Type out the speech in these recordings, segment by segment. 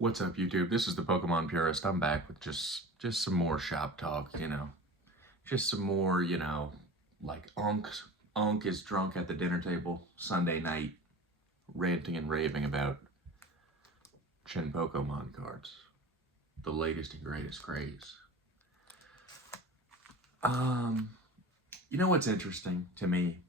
What's up, YouTube? This is the Pokemon Purist. I'm back with just some more shop talk, Just some more, like Unk is drunk at the dinner table Sunday night, ranting and raving about Chin Pokemon cards. The latest and greatest craze. You know what's interesting to me?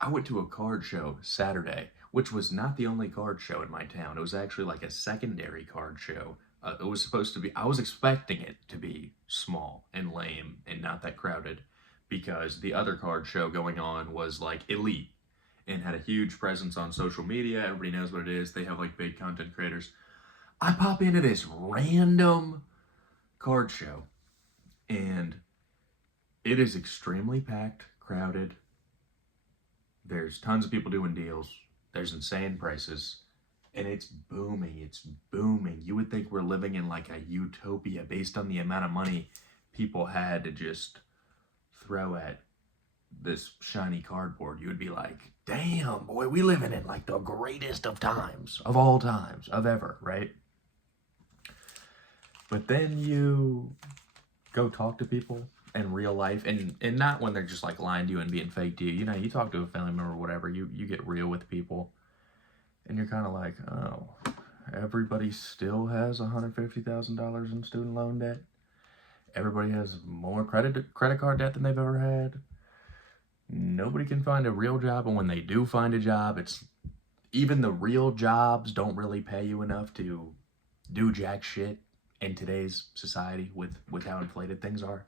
I went to a card show Saturday, which was not the only card show in my town. It was actually like a secondary card show. It was supposed to be, I was expecting it to be small and lame and not that crowded because the other card show going on was like elite and had a huge presence on social media. Everybody knows what it is. They have like big content creators. I pop into this random card show and it is extremely packed, crowded. There's tons of people doing deals. There's insane prices. And it's booming. It's booming. You would think we're living in like a utopia based on the amount of money people had to just throw at this shiny cardboard. You would be like, damn, boy, we living in like the greatest of times, of all times, of ever, right? But then you go talk to people in real life, and not when they're just like lying to you and being fake to you. You talk to a family member or whatever, you get real with people, and you're kind of like, oh, everybody still has $150,000 in student loan debt. Everybody has more credit card debt than they've ever had. Nobody can find a real job, and when they do find a job, it's even the real jobs don't really pay you enough to do jack shit in today's society with how inflated things are.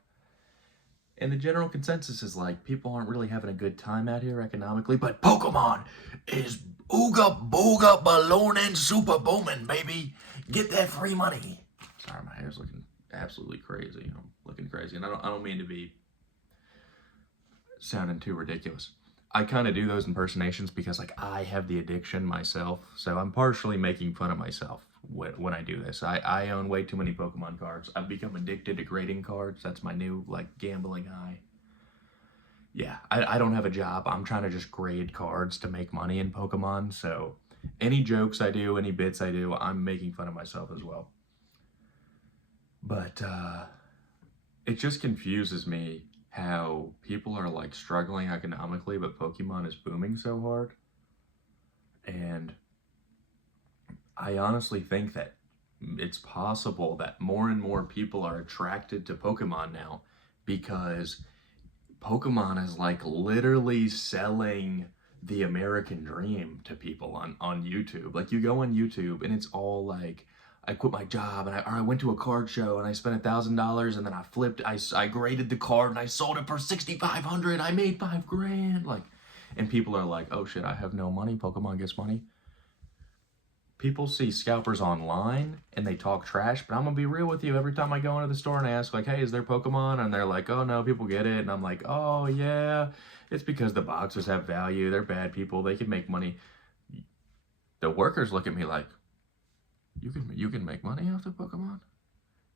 And the general consensus is like, people aren't really having a good time out here economically, but Pokemon is ooga booga balloonin' super booming, baby. Get that free money. Sorry, my hair's looking absolutely crazy. I'm looking crazy, and I don't mean to be sounding too ridiculous. I kind of do those impersonations because like I have the addiction myself, so I'm partially making fun of myself when I do this. I own way too many Pokemon cards. I've become addicted to grading cards. That's my new like gambling high. Yeah, I don't have a job. I'm trying to just grade cards to make money in Pokemon, so any jokes I do, any bits I do, I'm making fun of myself as well. But it just confuses me how people are like struggling economically, but Pokemon is booming so hard. And I honestly think that it's possible that more and more people are attracted to Pokemon now because Pokemon is like literally selling the American dream to people on YouTube. Like you go on YouTube and it's all like, I quit my job and I went to a card show and I spent $1,000 and then I flipped, I graded the card and I sold it for $6,500. I made $5,000. Like, and people are like, oh shit, I have no money. Pokemon gets money. People see scalpers online and they talk trash, but I'm gonna be real with you. Every time I go into the store and I ask like, hey, is there Pokemon? And they're like, oh no, people get it. And I'm like, oh yeah, it's because the boxes have value. They're bad people. They can make money. The workers look at me like, you can make money off the Pokemon?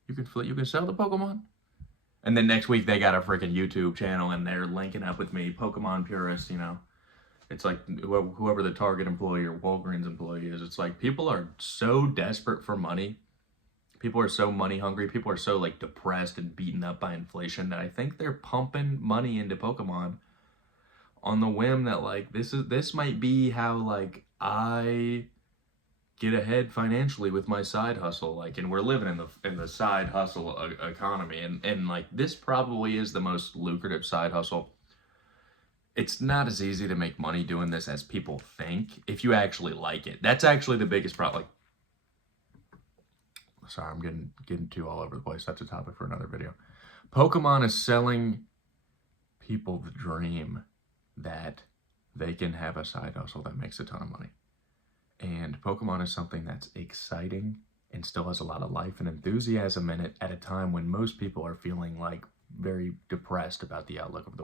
You can sell the Pokemon? And then next week they got a freaking YouTube channel and they're linking up with me, Pokemon Purist, It's like whoever the Target employee or Walgreens employee is. It's like people are so desperate for money. People are so money hungry. People are so like depressed and beaten up by inflation that I think they're pumping money into Pokemon on the whim that like this might be how like I get ahead financially with my side hustle. Like, and we're living in the side hustle economy, and like this probably is the most lucrative side hustle. It's not as easy to make money doing this as people think if you actually like it. That's actually the biggest problem. Like, sorry, I'm getting too all over the place. That's a topic for another video. Pokemon is selling people the dream that they can have a side hustle that makes a ton of money. And Pokemon is something that's exciting and still has a lot of life and enthusiasm in it at a time when most people are feeling like very depressed about the outlook of the world.